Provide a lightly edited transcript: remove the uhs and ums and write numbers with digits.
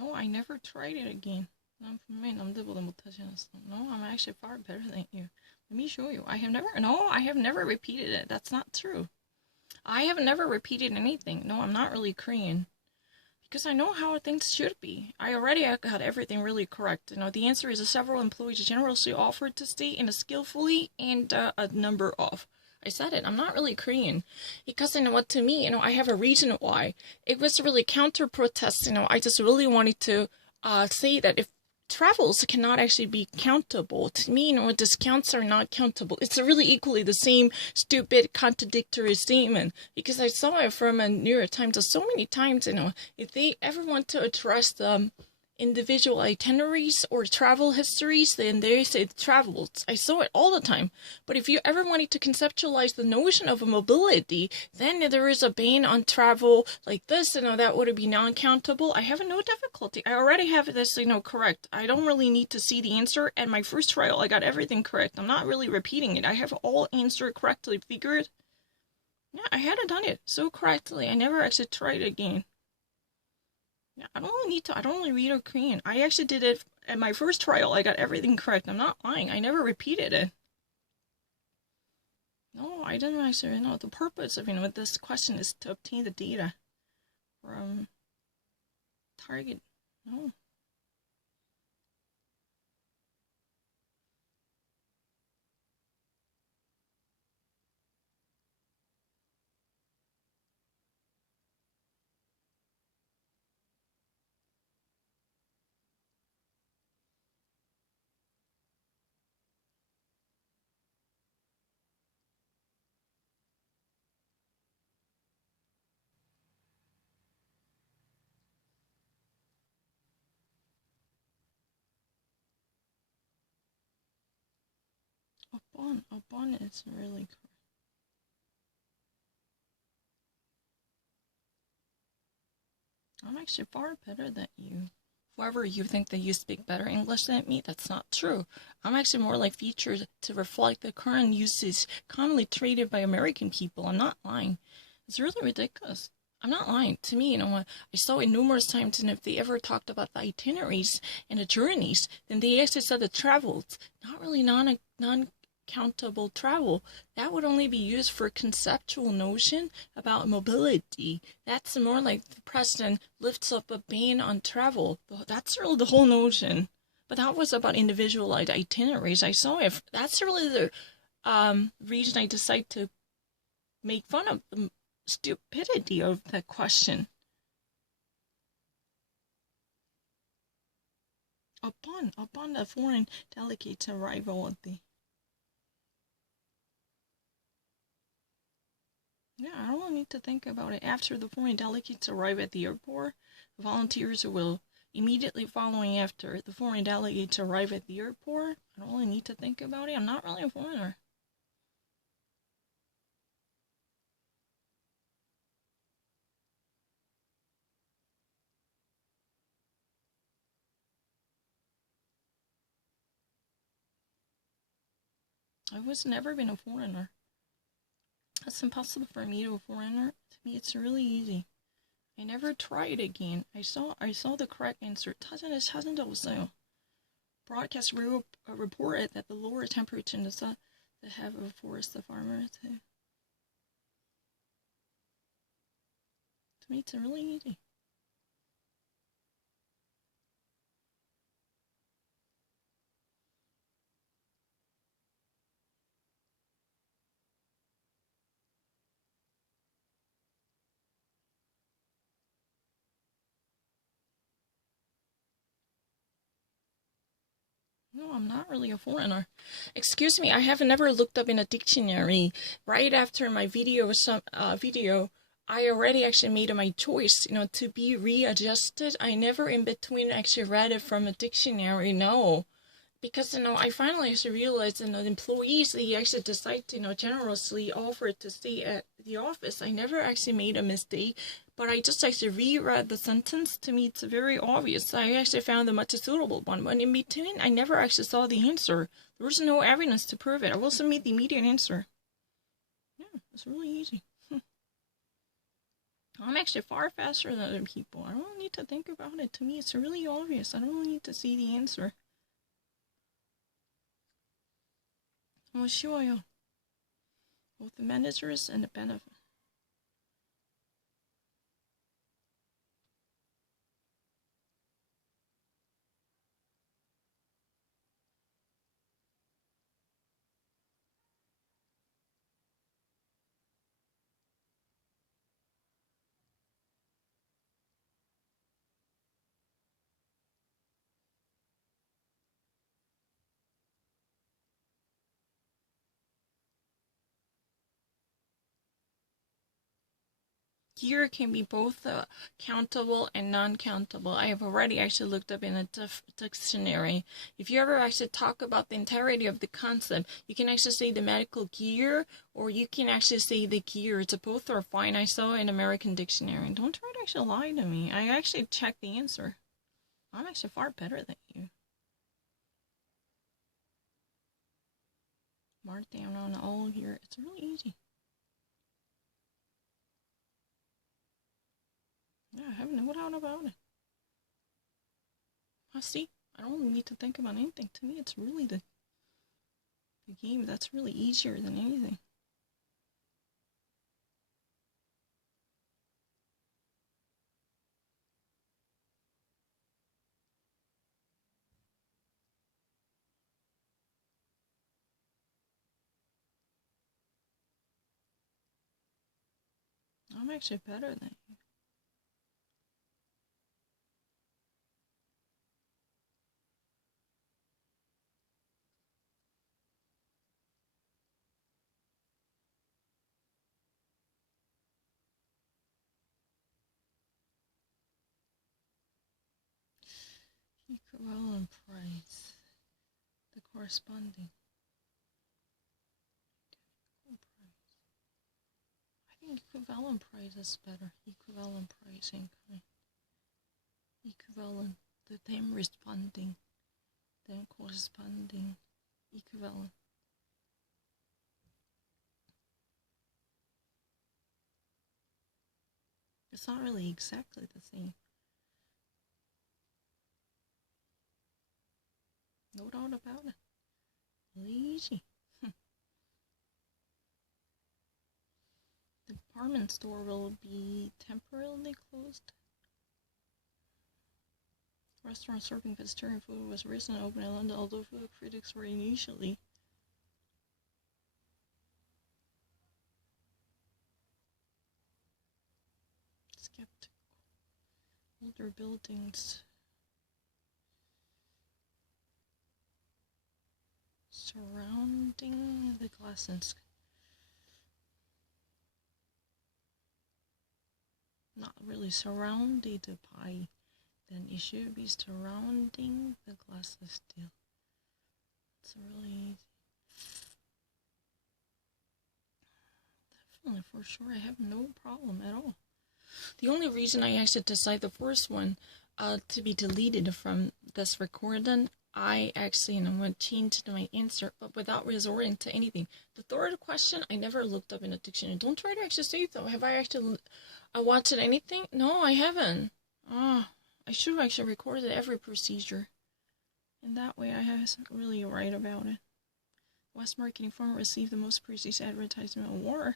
No, I never tried it again. 난 분명히 남들보다 못하지 않았어. No, I'm actually far better than you. Let me show you. I have never repeated it. That's not true. I have never repeated anything. No, I'm not really Korean. Because I know how things should be. I already got everything really correct. The answer is several employees generously offered to stay in a skillfully and a number of. I said it. I'm not really Korean. Because, what, to me, I have a reason why. It was really counter-protest, I just really wanted to say that if travels cannot actually be countable. To me, discounts are not countable. It's really equally the same stupid, contradictory statement. Because I saw it from a New York Times so many times, if they ever want to address the individual itineraries or travel histories, then they say travels. I saw it all the time. But if you ever wanted to conceptualize the notion of a mobility, then there is a ban on travel like this, that would be non-countable. I have no difficulty. I already have this, correct. I don't really need to see the answer. And my first trial, I got everything correct. I'm not really repeating it. I have all answered correctly figured. Yeah, I had done it so correctly. I never actually tried again. Yeah, I don't really read or Korean. I actually did it at my first trial. I got everything correct. I'm not lying. I never repeated it. No, I didn't actually know. The purpose of, this question is to obtain the data from target. No. Upon is really correct. I'm actually far better than you. However, you think that you speak better English than me, that's not true. I'm actually more like featured to reflect the current usage commonly traded by American people. I'm not lying. It's really ridiculous. I'm not lying. To me, I saw it numerous times, and if they ever talked about the itineraries and the journeys, then they actually said the travels, not really non-countable travel. That would only be used for conceptual notion about mobility. That's more like the president lifts up a ban on travel. That's really the whole notion. But that was about individualized itineraries. I saw it. That's really the reason I decided to make fun of the stupidity of that question. Upon the foreign delegate's arrival at the Yeah, I don't need to think about it. After the foreign delegates arrive at the airport, the volunteers will immediately following after the foreign delegates arrive at the airport. I don't really need to think about it. I'm not really a foreigner. I was never been a foreigner. It's impossible for me to be a foreigner. To me, it's really easy. I never tried again. I saw the correct answer. 찾아냈어요. Broadcast reported that the lower temperature in the sun that have forced the farmer to. To me, it's really easy. No, I'm not really a foreigner. Excuse me, I have never looked up in a dictionary. Right after my video, I already actually made my choice, to be readjusted. I never in between actually read it from a dictionary, no. Because, I finally actually realized, the employees, they actually decide to, generously offer to stay at the office. I never actually made a mistake, but I just actually reread the sentence. To me, it's very obvious. I actually found the much suitable one, but in between, I never actually saw the answer. There was no evidence to prove it. I will submit the immediate answer. Yeah, it's really easy. I'm actually far faster than other people. I don't need to think about it. To me, it's really obvious. I don't need to see the answer. 쉬워요. Both the managers and the benefit. Gear can be both countable and non-countable. I have already actually looked up in a dictionary. If you ever actually talk about the entirety of the concept, you can actually say the medical gear, or you can actually say the gear. It's both are fine. I saw in American Dictionary. Don't try to actually lie to me. I actually checked the answer. I'm actually far better than you. Mark down on all here. It's really easy. Yeah, I have no doubt about it. See, I don't need to think about anything. To me, it's really the game that's really easier than anything. I'm actually better than you. Equivalent price. The corresponding. I think equivalent price is better. Equivalent pricing. Equivalent. The them responding. Them corresponding. Equivalent. It's not really exactly the same. No doubt about it. Really easy. The department store will be temporarily closed. Restaurant serving vegetarian food was recently opened in London, although food critics were initially skeptical. Older buildings surrounding the glass and not really surrounded by, then it should be surrounding the glass of steel. It's really definitely for sure. I have no problem at all. The only reason I actually decided the first one to be deleted from this recording, I actually went changed my answer, but without resorting to anything. The third question, I never looked up in a dictionary. Don't try to actually say though. Have I actually watched anything? No, I haven't. I should have actually recorded every procedure. And that way I was really right about it. West Marketing Firm received the most prestigious advertisement award.